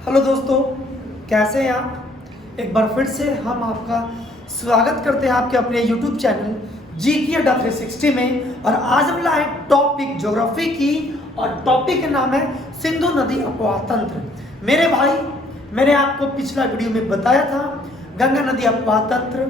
Hello दोस्तों, कैसे हैं आप। एक बार फिर से हम आपका स्वागत करते हैं आपके अपने YouTube चैनल GK.360 में। और आज हम लाए टॉपिक ज्योग्राफी की और टॉपिक का नाम है सिंधु नदी अपवाह तंत्र। मेरे भाई, मैंने आपको पिछला वीडियो में बताया था गंगा नदी अपवाह तंत्र।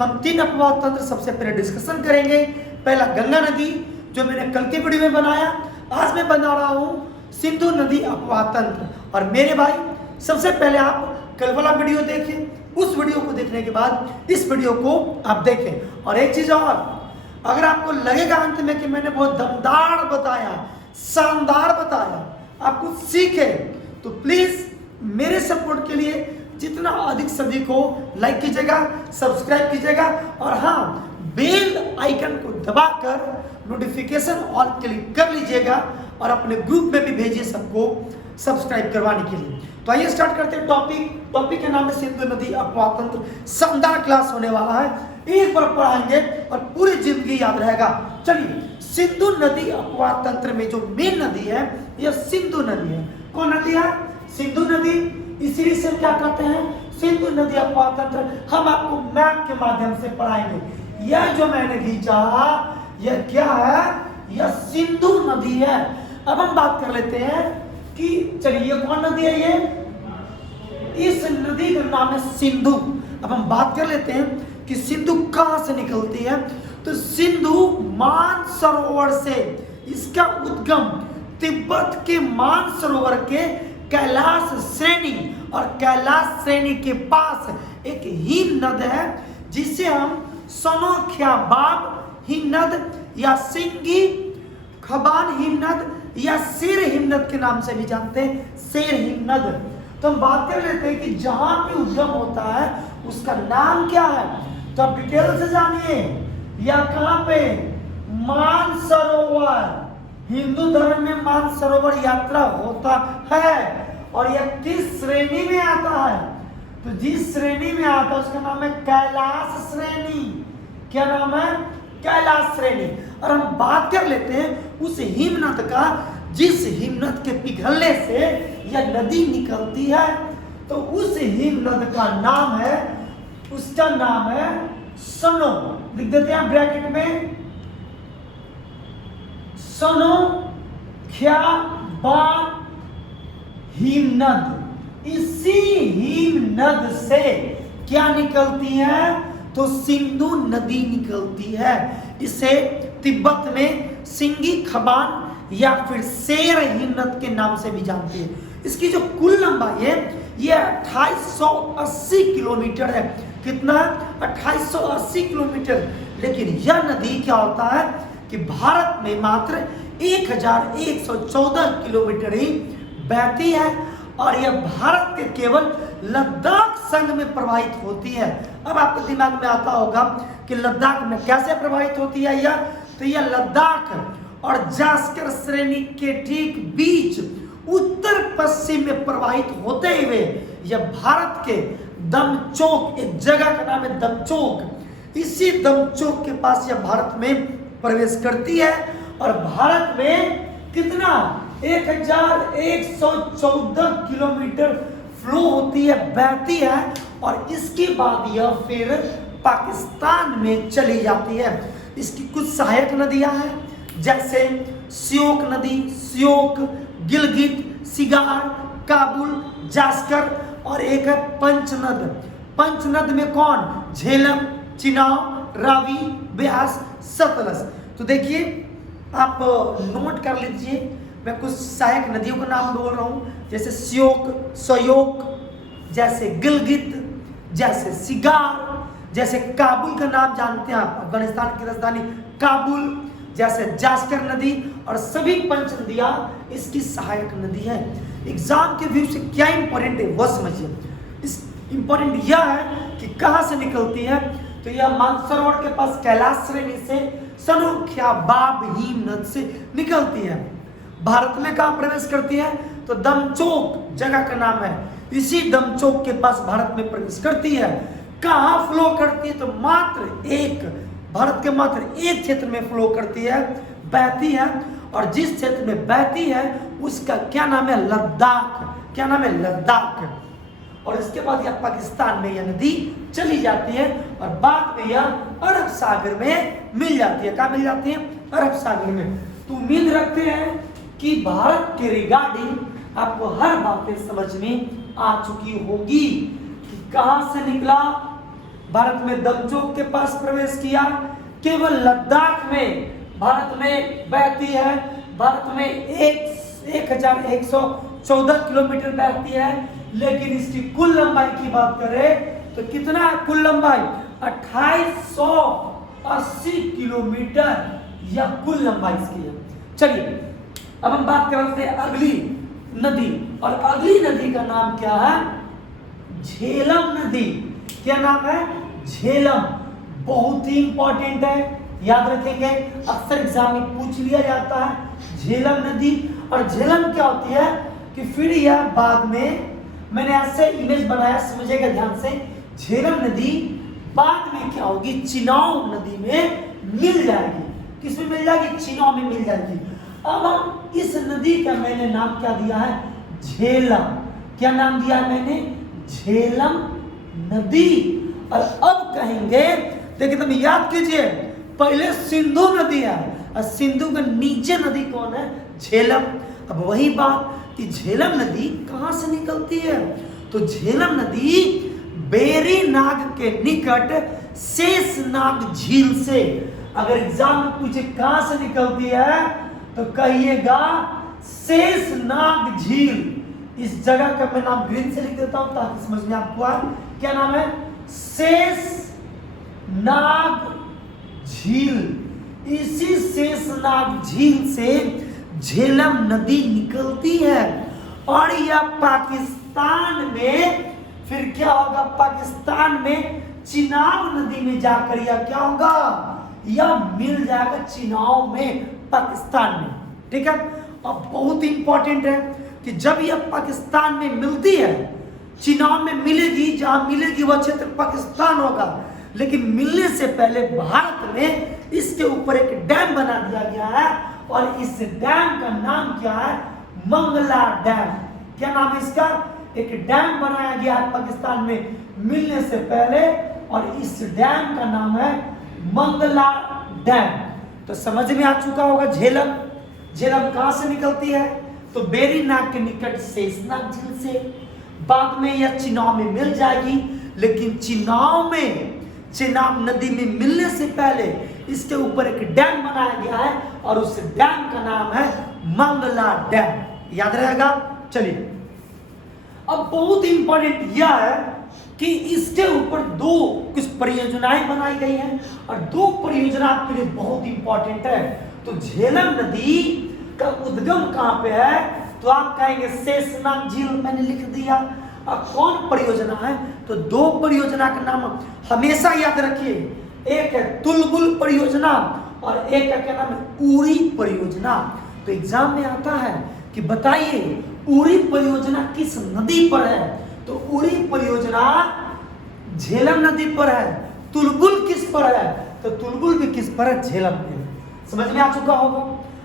हम 3 अपवाह तंत्र सबसे पहले डिस्कशन करेंगे। पहला गंगा नदी जो मैंने कल के वीडियो में बनाया, आज मैं बना रहा हूँ सिंधु नदी अपवाह तंत्र। और मेरे भाई, सबसे पहले आप कल वाला वीडियो देखें, उस वीडियो को देखने के बाद इस वीडियो को आप देखें। और एक चीज और, अगर आपको लगेगा अंत में कि मैंने बहुत दमदार बताया, शानदार बताया, आप कुछ सीखे, तो प्लीज मेरे सपोर्ट के लिए जितना अधिक से अधिक हो लाइक कीजिएगा, सब्सक्राइब कीजिएगा और हाँ, बेल आइकन को दबाकर नोटिफिकेशन ऑल क्लिक कर लीजिएगा और अपने ग्रुप में भी भेजिए सबको सब्सक्राइब करवाने के लिए। तो आइए स्टार्ट करते हैं टॉपिक का नाम है सिंधु नदी अपवाह तंत्र। शानदार क्लास होने वाला है, एक बार पढ़ाएंगे और पूरी जिंदगी याद रहेगा। चलिए, सिंधु नदी अपवाह तंत्र में जो मेन नदी है यह सिंधु नदी है। कौन नदी है? सिंधु नदी। इसीलिए से क्या कहते हैं सिंधु नदी अपवाह तंत्र। हम आपको मैप के माध्यम से पढ़ाएंगे। यह जो मैंने खींचा, यह क्या है? यह सिंधु नदी है। अब हम बात कर लेते हैं कि चलिए ये कौन नदी है? ये इस नदी का नाम है सिंधु। अब हम बात कर लेते हैं कि सिंधु कहां से निकलती है। तो सिंधु मानसरोवर से, इसका उद्गम तिब्बत के मानसरोवर के कैलाश श्रेणी, और कैलाश श्रेणी के पास एक हिमनद है जिसे हम सनोख्याबाब हिमनद या सिंगी खबान हिमनद या शेर हिमनद के नाम से भी जानते हैं, शेर हिमनद। तो हम बात कर लेते हैं कि जहां पे उद्गम होता है उसका नाम क्या है। तो आप डिटेल से जानिए। या कहां पे? मानसरोवर। हिंदू धर्म में मानसरोवर यात्रा होता है और यह किस श्रेणी में आता है? तो जिस श्रेणी में आता है उसका नाम है कैलाश श्रेणी। क्या नाम है? कैलाश श्रेणी। और हम बात कर लेते हैं उस हिमनद का, जिस हिमनद के पिघलने से यह नदी निकलती है। तो उस हिमनद का नाम है, उसका नाम है सनो। लिख देते हैं ब्रैकेट में, सनोख्याबाब हिमनद। इसी हिमनद से क्या निकलती है? तो सिंधु नदी निकलती है। इसे तिब्बत में सिंगी खबान या फिर शेर हिमनद के नाम से भी जानते हैं। इसकी जो कुल लंबाई है यह 2880 किलोमीटर है। कितना? 2880 किलोमीटर। लेकिन यह नदी क्या होता है कि भारत में मात्र 1114 किलोमीटर ही बहती है और यह भारत के केवल लद्दाख संघ में प्रवाहित होती है। अब आपके दिमाग में आता होगा कि लद्दाख में कैसे प्रवाहित होती है यह। तो यह लद्दाख और जास्कर श्रेणी के ठीक बीच उत्तर पश्चिम में प्रवाहित होते हुए यह भारत के दमचोक, एक जगह का नाम है दमचोक, इसी दमचोक के पास यह भारत में प्रवेश करती है। और भारत में कितना? 1114 किलोमीटर फ्लो होती है, बहती है और इसके बाद यह फिर पाकिस्तान में चली जाती है। इसकी कुछ सहायक नदियां हैं जैसे श्योक नदी, श्योक, गिलगित, सिगार, काबुल, जास्कर, और एक है पंचनद। पंचनद में कौन? झेलम, चिनाब, रावी, ब्यास, सतलज। तो देखिए, आप नोट कर लीजिए, मैं कुछ सहायक नदियों का नाम बोल रहा हूं, जैसे श्योक, सयोक, जैसे गिलगित, जैसे सिगार, जैसे काबुल का नाम जानते हैं आप, अफगानिस्तान की राजधानी काबुल, जैसे जास्कर नदी, और सभी पंच नदियां इसकी सहायक नदी है। एग्जाम के व्यू से क्या इंपॉर्टेंट है वह समझिए। इस इंपॉर्टेंट यह है कि कहां से निकलती है। तो यह मानसरोवर के पास कैलाश श्रेणी से सनोख्याबाब हिमनद से निकलती है। भारत में कहां प्रवेश करती है? तो दमचोक जगह का नाम है, इसी दमचोक के पास भारत में प्रवेश करती है। कहां फ्लो करती है? तो मात्र एक, भारत के मात्र एक क्षेत्र में फ्लो करती है, बहती है। और जिस क्षेत्र में बहती है उसका क्या नाम है? लद्दाख। क्या नाम है, लद्दाख। और इसके बाद यह पाकिस्तान में यह नदी चली जाती है और बाद में यह अरब सागर में मिल जाती है। कहाँ मिल जाती है, अरब सागर में। तो उम्मीद रखते हैं कि भारत के रिगार्डिंग आपको हर बातें समझ में आ चुकी होगी कि कहां से निकला, भारत में दमचोक के पास प्रवेश किया, केवल लद्दाख में भारत में बहती है, भारत में 1114 किलोमीटर बहती है। लेकिन इसकी कुल लंबाई की बात करें तो कितना है कुल लंबाई, 2880 किलोमीटर यह कुल लंबाई इसकी है। चलिए अब हम बात करते हैं अगली नदी, और अगली नदी का नाम क्या है, झेलम नदी। क्या नाम है, झेलम। बहुत ही इंपॉर्टेंट है, याद रखेंगे, अक्सर एग्जाम में पूछ लिया जाता है झेलम नदी। और झेलम क्या होती है कि फिर यह बाद में, मैंने ऐसे इमेज बनाया, समझिएगा ध्यान से। झेलम नदी बाद में क्या होगी, चिनाब नदी में मिल जाएगी। किसमें मिल जाएगी, चिनाब में मिल जाएगी। अब हम इस नदी का मैंने नाम क्या दिया है, झेलम। क्या नाम दिया है मैंने, झेलम नदी। और अब कहेंगे, देखिए तुम याद कीजिए, पहले सिंधु नदी है और सिंधु के नीचे नदी कौन है, झेलम। अब वही बात कि झेलम नदी कहां से निकलती है, तो झेलम नदी बेरीनाग के निकट शेषनाग झील से। अगर एग्जाम में पूछे कहां से निकलती है तो कहिएगा शेषनाग झील। इस जगह का मैं नाम ग्रीन से लिख देता हूं ताकि समझ में आपको आए। क्या नाम है, शेषनाग झील। इसी शेषनाग झील से झेलम नदी निकलती है और यह पाकिस्तान में, फिर क्या होगा, पाकिस्तान में चिनाब नदी में जाकर यह क्या होगा, यह मिल जाएगा चिनाब में, पाकिस्तान में। ठीक है। अब बहुत इंपॉर्टेंट है कि जब यह पाकिस्तान में मिलती है, चिनाब में मिलेगी, जहां मिलेगी वह क्षेत्र पाकिस्तान होगा। लेकिन मिलने से पहले भारत में इसके ऊपर एक डैम बना दिया गया है और इस डैम का नाम क्या है, मंगला डैम। क्या नाम है इसका, एक डैम बनाया गया है पाकिस्तान में मिलने से पहले और इस डैम का नाम है मंगला डैम। तो समझ में आ चुका होगा झेलम। झेलम कहां से निकलती है, तो बेरीनाग के निकट शेषनाग झील से। बाद में यह चिनाब में मिल जाएगी, लेकिन चिनाब नदी में मिलने से पहले इसके ऊपर एक डैम बनाया गया है और उस डैम का नाम है मंगला डैम। याद रहेगा। चलिए अब बहुत इंपॉर्टेंट यह है कि इसके ऊपर दो कुछ परियोजनाएं बनाई गई हैं और दो परियोजना आपके लिए बहुत इंपॉर्टेंट है। तो झेलम नदी का उद्गम कहां पे है, तो आप कहेंगे शेषनाग झील, मैंने लिख दिया। अब कौन परियोजना है, तो दो परियोजना का नाम हमेशा याद रखिए, एक है तुलबुल परियोजना और एक का क्या नाम है, उरी परियोजना। तो एग्जाम में आता है कि बताइए उरी परियोजना किस नदी पर है, तो उरी परियोजना झेलम नदी पर है। तुलबुल किस पर है, तो तुलबुल भी किस पर है, झेलम पे। समझ में आ चुका होगा।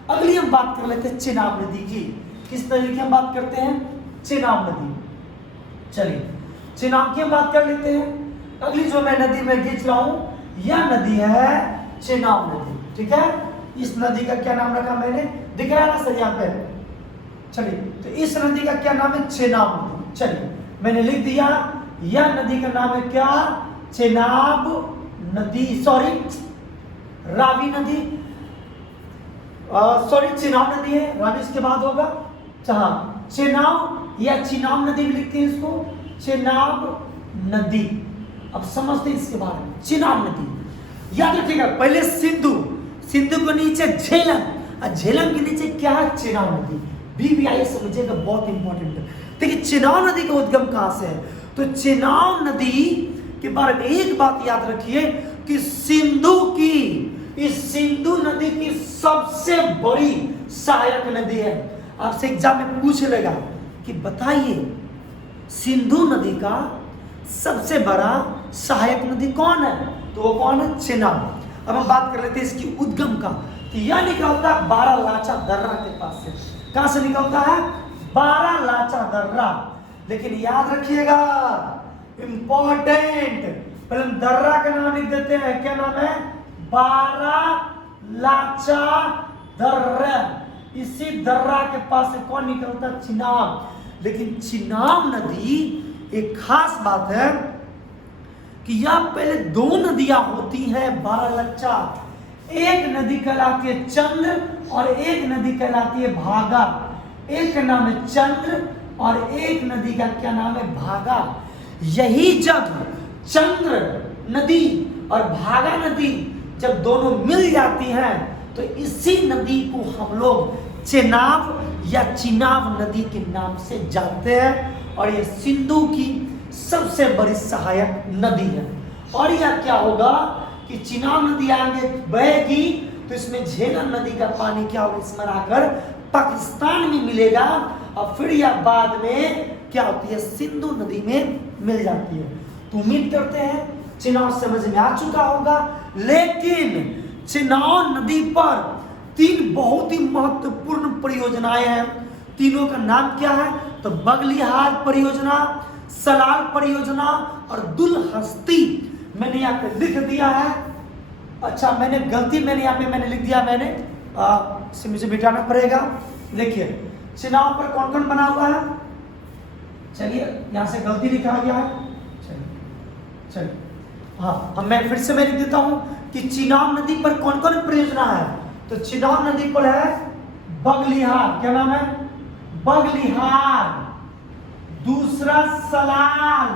अगली हम बात कर लेते हैं चिनाब नदी की। किस नदी की हम बात करते हैं, चिनाब नदी। चलिए चिनाब की हम बात कर लेते हैं। अगली जो मैं नदी में खींच रहा हूं, यह नदी है चिनाब नदी। ठीक है, इस नदी का क्या नाम रखा मैंने, दिख रहा है ना सर यहाँ पे। चलिए तो इस नदी का क्या नाम है, चिनाब नदी। चलिए मैंने लिख दिया, यह नदी का नाम है क्या, चिनाब नदी, सॉरी रावी नदी, सॉरी चिनाब नदी है, रावी इसके बाद होगा। हाँ चिनाब या चिनाब नदी भी लिखते हैं इसको, चिनाब नदी। अब समझते हैं इसके बारे में, चिनाब नदी याद रखिएगा। पहले सिंधु, सिंधु के नीचे झेलम और झेलम के नीचे क्या है, चिनाब नदी। भी आइए समझिएगा, बहुत इंपॉर्टेंट है। देखिए चिनाब नदी का उद्गम कहां से है, तो चिनाब नदी के बारे में एक बात याद रखिए कि सिंधु की, इस सिंधु नदी की सबसे बड़ी सहायक नदी है। आपसे एग्जाम में पूछ लेगा कि बताइए सिंधु नदी का सबसे बड़ा सहायक नदी कौन है, तो वो कौन है, चिनाब। अब हम बात कर लेते हैं इसकी उद्गम का। तो यह निकलता है बारालाचा दर्रा के पास से। कहां से निकलता है, बारालाचा दर्रा। लेकिन याद रखिएगा, इंपॉर्टेंट, पहले हम दर्रा का नाम लिख देते हैं। क्या नाम है? बारालाचा दर्रा। इसी दर्रा के पास से कौन निकलता है? चिनाब। लेकिन चिनाब नदी एक खास बात है कि यह पहले दो नदियां होती हैं बारालाचा। एक नदी कहलाती है चंद्र और एक नदी कहलाती है भागा। एक का नाम है चंद्र और एक नदी का क्या नाम है? भागा। यही जब चंद्र नदी और भागा नदी जब दोनों मिल जाती हैं तो इसी नदी को हम लोग चेनाब या चिनाब नदी के नाम से जानते हैं। और ये सिंधु की सबसे बड़ी सहायक नदी है। और यह क्या होगा कि चिनाब नदी आगे बहेगी तो इसमें झेलम नदी का पानी क्या होगा? इसमें आकर पाकिस्तान में मिलेगा और फिर यह बाद में क्या होती है? सिंधु नदी में मिल जाती है। तो उम्मीद करते हैं चिनाब समझ में आ चुका होगा। लेकिन चिनाब नदी पर तीन बहुत ही महत्वपूर्ण परियोजनाएं हैं। तीनों का नाम क्या है? तो बगलिहार परियोजना, सलाल परियोजना और दुलहस्ती। मैंने यहाँ पे लिख दिया है। अच्छा, मैंने गलती यहाँ पे लिख दिया, इसे मुझे मिटाना पड़ेगा। देखिए चिनाब पर कौन कौन बना हुआ है? चलिए यहाँ से गलती लिखा गया है। चलिए हाँ, मैं फिर से लिख देता हूँ कि चिनाब नदी पर कौन कौन परियोजना है। तो चिनाब नदी पर है बगलिहार। क्या नाम है? बगलिहार। दूसरा सलाल,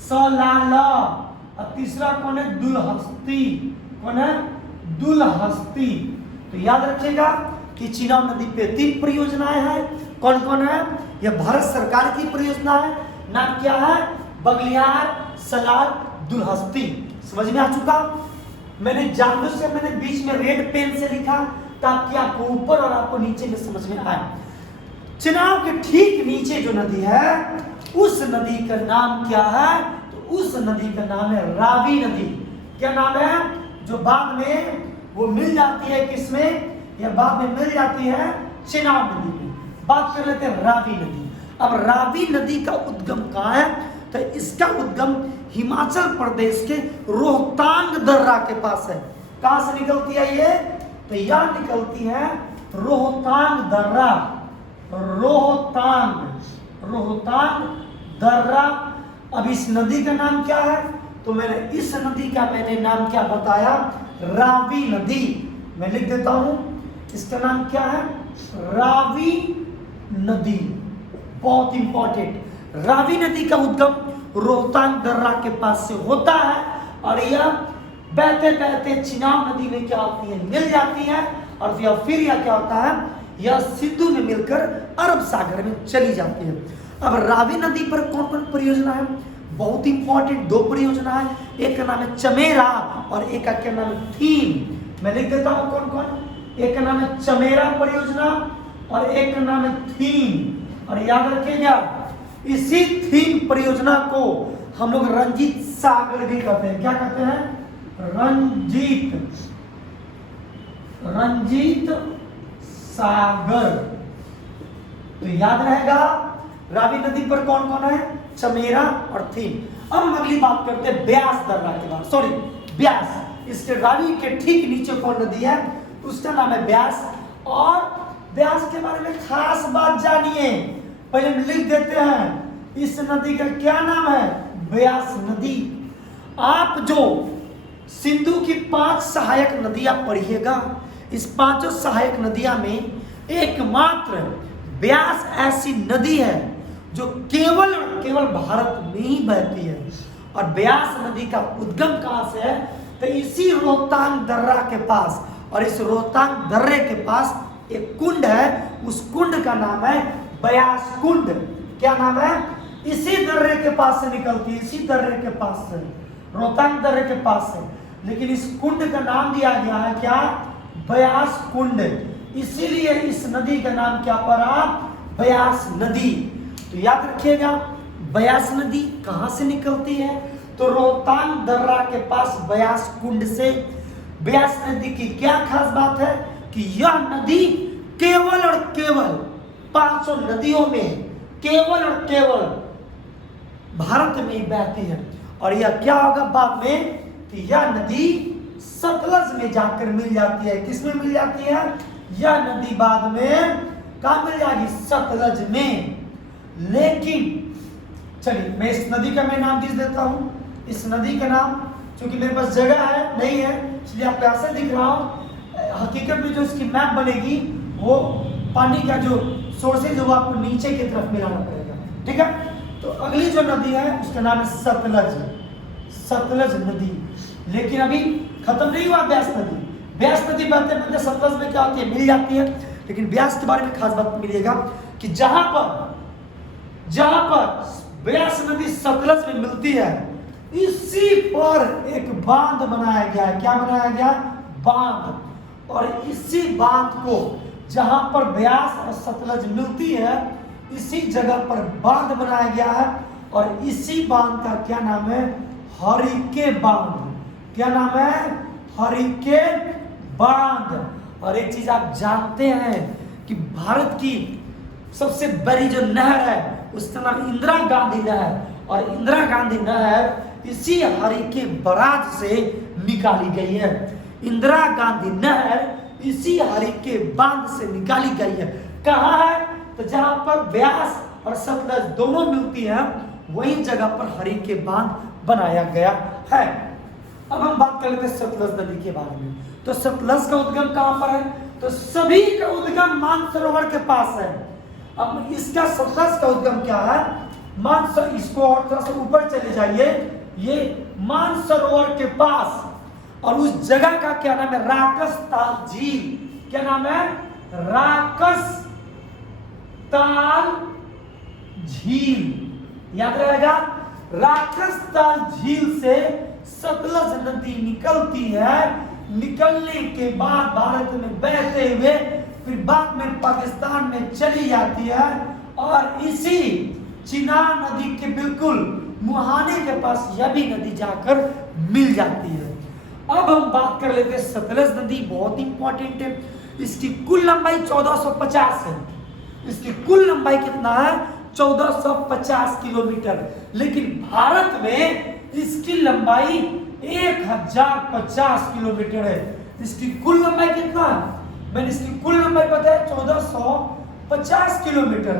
सलाल। और तीसरा कौन है? दुलहस्ती। कौन है? दुलहस्ती। तो याद रखिएगा कि चिनाब नदी पे तीन परियोजनाएं हैं। कौन कौन है? यह भारत सरकार की परियोजना है। नाम क्या है? बगलिहार, सलाल, दुलहस्ती। समझ में आ चुका? मैंने जानबूझ से बीच में रेड पेन से लिखा ताकि आपको ऊपर और आपको नीचे में समझ में आए। चिनाब के ठीक नीचे जो नदी है उस नदी का नाम क्या है? तो उस नदी का नाम है रावी नदी। क्या नाम है? जो बाद में वो मिल जाती है किसमें? या बाद में मिल जाती है चिनाब नदी में। बात कर लेते हैं रावी नदी। अब रावी नदी का उद्गम कहाँ है? तो इसका उद्गम हिमाचल प्रदेश के रोहतांग दर्रा के पास है। कहां से निकलती है ये? तो यह निकलती है रोहतांग दर्रा। रोहतांग दर्रा। अब इस नदी का नाम क्या है? तो मैंने इस नदी का नाम क्या बताया? रावी नदी। मैं लिख देता हूं, इसका नाम क्या है? रावी नदी। बहुत इंपॉर्टेंट। रावी नदी का उद्गम रोहतांग दर्रा के पास से होता है और यह बहते बहते चिनाब नदी में क्या होती है? मिल जाती है। और फिर यह क्या होता है? यह सिंधु में मिलकर अरब सागर में चली जाती है। अब रावी नदी पर कौन कौन परियोजना है? बहुत इंपॉर्टेंट दो परियोजना है। एक का नाम है चमेरा और एक का नाम है थीम। मैं लिख देता हूं कौन कौन। एक का नाम है चमेरा परियोजना और एक का नाम है थीम। और याद रखिएगा इसी थीम परियोजना को हम लोग रंजीत सागर भी कहते हैं। क्या कहते हैं? रंजीत सागर। तो याद रहेगा रावी नदी पर कौन कौन है? चमेरा और थीम। अब हम अगली बात करते हैं ब्यास दर्रा के बाद। सॉरी, ब्यास। इसके रावी के ठीक नीचे कौन नदी है? उसका नाम है ब्यास। और ब्यास के बारे में खास बात जानिए। पहले हम लिख देते हैं इस नदी का क्या नाम है? ब्यास नदी। आप जो सिंधु की 5 सहायक नदियां पढ़िएगा, इस पांचों सहायक नदियां में एकमात्र ब्यास ऐसी नदी है जो केवल और केवल भारत में ही बहती है। और ब्यास नदी का उद्गम कहां से है? तो इसी रोहतांग दर्रा के पास। और इस रोहतांग दर्रे के पास एक कुंड है, उस कुंड का नाम है ब्यास कुंड। क्या नाम है? इसी दर्रे के पास से निकलती है, इसी दर्रे के पास से, रोहतांग दर्रे के पास से। लेकिन इस कुंड का नाम दिया गया है क्या? ब्यास कुंड। इसीलिए इस नदी का नाम क्या पड़ा? ब्यास नदी। तो याद रखिएगा ब्यास नदी कहां से निकलती है? तो रोहतांग दर्रा के पास ब्यास कुंड से। ब्यास नदी की क्या खास बात है? कि यह नदी केवल और केवल 500 नदियों में केवल और केवल भारत में ही बहती है। और यह क्या होगा बाद में कि यह नदी सतलज में जाकर मिल जाती है। किसमें मिल जाती है? यह नदी बाद में कहाँ मिल जाएगी? सतलज में। लेकिन चलिए मैं इस नदी का मैं नाम किस देता हूं। इस नदी का नाम, क्योंकि मेरे पास जगह है नहीं है इसलिए आपको ऐसे दिख रहा हूं। हकीकत में जो इसकी मैप बनेगी वो पानी का जो सोर्सेज है वो आपको नीचे की तरफ मिलाना पड़ेगा। ठीक है, तो अगली जो नदी है उसका नाम है सतलज। सतलज नदी। लेकिन अभी खत्म नहीं हुआ ब्यास नदी। ब्यास नदी बहते बहते सतलज में क्या होती है? मिल जाती है। लेकिन ब्यास के बारे में खास बात मिलेगा कि जहां पर ब्यास नदी सतलज में मिलती है, इसी पर एक बांध बनाया गया है। क्या बनाया गया? बांध। और इसी बांध को जहां पर ब्यास और सतलज मिलती है, इसी जगह पर बांध बनाया गया है। और इसी बांध का क्या नाम है? हरिके बांध। क्या नाम है? हरिके बांध। और एक चीज आप जानते हैं कि भारत की सबसे बड़ी जो नहर है उसका नाम इंदिरा गांधी नहर। और इंदिरा गांधी नहर इसी हरिके बराज से निकाली गई है। इंदिरा गांधी नहर इसी हरिके बांध से निकाली गई है। कहाँ है? तो जहां पर ब्यास और सतलज दोनों मिलती हैं वही जगह पर हरिके बांध बनाया गया है। अब हम बात कर लेते हैं सतलज नदी के बारे में। तो सतलज का उद्गम कहां पर है? तो सभी का उद्गम मानसरोवर के पास है। अब इसका सतलज का उद्गम क्या है? इसको और थोड़ा सा ऊपर चले जाइए, ये मानसरोवर के पास, और उस जगह का क्या नाम है? राकसताल झील। क्या नाम है? राकसताल झील। याद रहेगा, राकसताल झील से सतलज नदी निकलती है। निकलने के बाद भारत में बहते हुए फिर बाद में पाकिस्तान में चली जाती है और इसी चिनाब नदी के बिल्कुल मुहाने के पास यह भी नदी जाकर मिल जाती है। अब हम बात कर लेते हैं सतलज नदी, बहुत इंपॉर्टेंट है। इसकी कुल लंबाई 1450 है। इसकी कुल लंबाई कितना है? 1450 किलोमीटर। लेकिन भारत में इसकी लंबाई 1050 किलोमीटर है। इसकी कुल लंबाई कितना है? मैंने इसकी कुल लंबाई पता है 1450 किलोमीटर,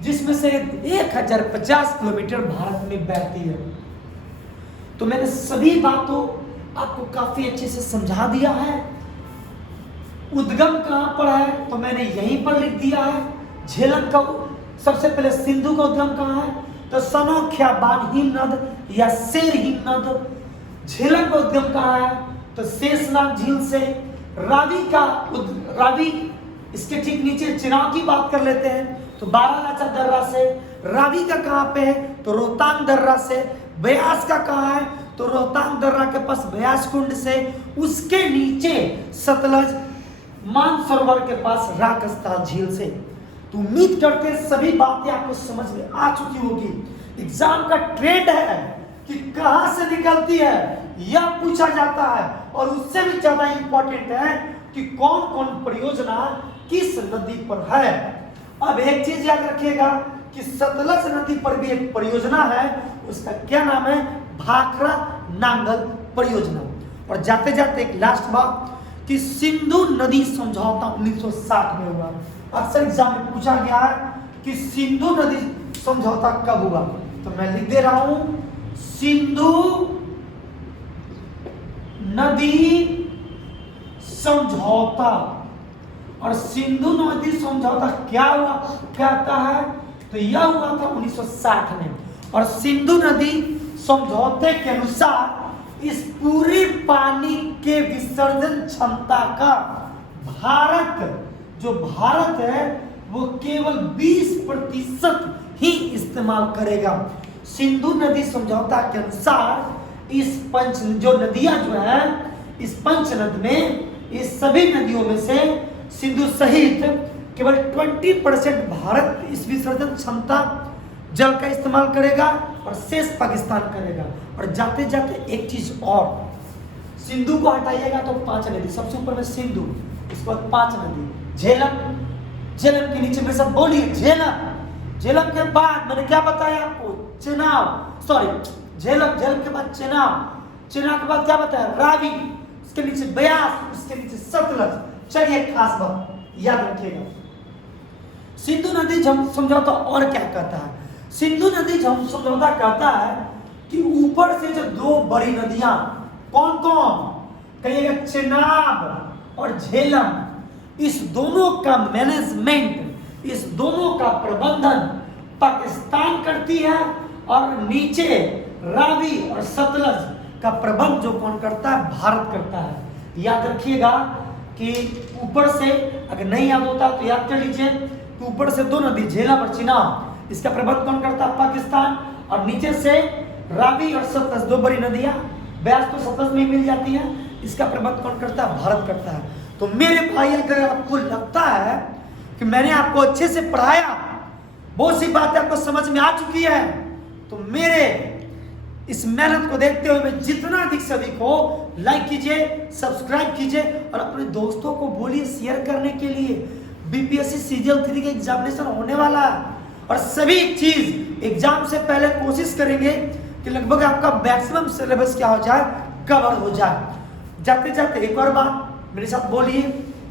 जिसमें से 1050 किलोमीटर भारत में बहती है। तो मैंने सभी बातों आपको काफी अच्छे से समझा दिया है। उद्गम कहां पर है? तो मैंने यहीं पर लिख दिया है। झेलम का सबसे पहले सिंधु का उद्गम कहां है? तो सनोख्या बानहीन नद या शेरहीन नद। झेलम का उद्गम कहां है? तो शेषनाग झील से। रावी इसके ठीक नीचे चिनाब की बात कर लेते हैं तो बारालाचा दर्रा से। रावी का कहां पे है? तो रोहतांग दर्रा से। ब्यास का कहां है? तो रोहतांग दर्रा के पास ब्यास कुंड से। उसके नीचे सतलज मानसरोवर के पास राकसताल झील से। तो उम्मीद करते हैं सभी बातें आपको समझ में आ चुकी होगी। एग्जाम का ट्रेंड है कि कहां से निकलती है यह पूछा जाता है, और उससे भी ज्यादा इंपॉर्टेंट है कि कौन कौन परियोजना किस नदी पर है। अब एक चीज याद रखिएगा कि सतलज नदी पर भी एक परियोजना है, उसका क्या नाम है? भाखड़ा नांगल परियोजना। और जाते जाते एक लास्ट बात कि सिंधु नदी समझौता 1960 में हुआ। अक्सर एग्जाम में पूछा गया है कि सिंधु नदी समझौता कब हुआ, तो मैं लिख दे रहा हूं सिंधु नदी समझौता। और सिंधु नदी समझौता क्या हुआ कहता है? तो यह हुआ था 1960 में। और सिंधु नदी समझौते के अनुसार इस पूरे पानी के विसर्जन क्षमता का भारत है वो केवल 20% ही इस्तेमाल करेगा। सिंधु नदी समझौता के अनुसार इस जो नदियां जो है इस पंचनद में इस सभी नदियों में से सिंधु सहित केवल 20% भारत इस विसर्जन क्षमता जल का इस्तेमाल करेगा और शेष पाकिस्तान करेगा। और जाते जाते एक चीज और, सिंधु को हटाइएगा तो 5 नदी, सबसे ऊपर में सिंधु, इसके बाद 5 नदी, झेलम, झेलम के नीचे मेरे साथ बोलिए झेलम। झेलम के बाद मैंने क्या बताया आपको, चेनाब, सॉरी झेलम, झेलम के बाद चेनाब, चेनाब के बाद क्या बताया, रावी, उसके नीचे ब्यास, उसके नीचे सतलज। चलिए खास बात याद रखिएगा, सिंधु नदी समझौता और क्या कहता है, सिंधु नदी समझौता कहता है कि ऊपर से जो दो बड़ी नदियां, कौन कौन, कहिएगा चेनाब और झेलम, इस दोनों का मैनेजमेंट, इस दोनों का प्रबंधन पाकिस्तान करती है, और नीचे रावी और सतलज का प्रबंध जो कौन करता है, भारत करता है। याद रखिएगा कि ऊपर से, अगर नहीं याद होता तो याद कर लीजिए, तो ऊपर से दो नदी झेलम और चिनाब, इसका प्रबंध कौन करता है, पाकिस्तान, और नीचे से रावी और सतलज, दो बड़ी नदियां, ब्यास तो सतलज में मिल जाती है, इसका प्रबंध कौन करता है, भारत करता है। तो मेरे भाई अगर आपको लगता है कि मैंने आपको अच्छे से पढ़ाया, बहुत सी बातें आपको समझ में आ चुकी है, तो मेरे इस मेहनत को देखते हुए मैं जितना अधिक से अधिक हो लाइक कीजिए, सब्सक्राइब कीजिए, और अपने दोस्तों को बोलिए शेयर करने के लिए। बीपीएससी सीजीएल 3 का एग्जामिनेशन होने वाला है, और सभी चीज एग्जाम से पहले कोशिश करेंगे कि लगभग आपका मैक्सिमम सिलेबस क्या हो जाए, कवर हो जाए। जाते जाते एक और बात मेरे साथ बोलिए,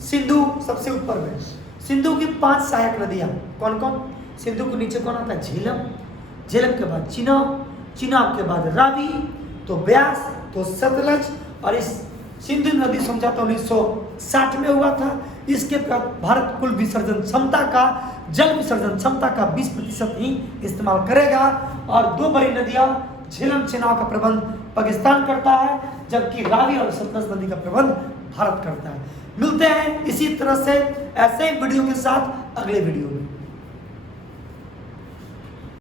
सिंधु सबसे ऊपर में, सिंधु की 5 सहायक नदियां कौन कौन, सिंधु के नीचे कौन आता है, झेलम, झेलम के बाद चिनाब, चिनाब के बाद रावी, तो ब्यास, तो सतलज, और इस सिंधु नदी समझौता 1960 में हुआ था। इसके बाद भारत कुल विसर्जन क्षमता का, जल विसर्जन क्षमता का 20% ही इस्तेमाल करेगा, और दो बड़ी नदियां झेलम चिनाब का प्रबंध पाकिस्तान करता है, जबकि रावी और सतलज नदी का प्रबंध भारत करता है। मिलते हैं इसी तरह से ऐसे ही वीडियो के साथ अगले वीडियो में।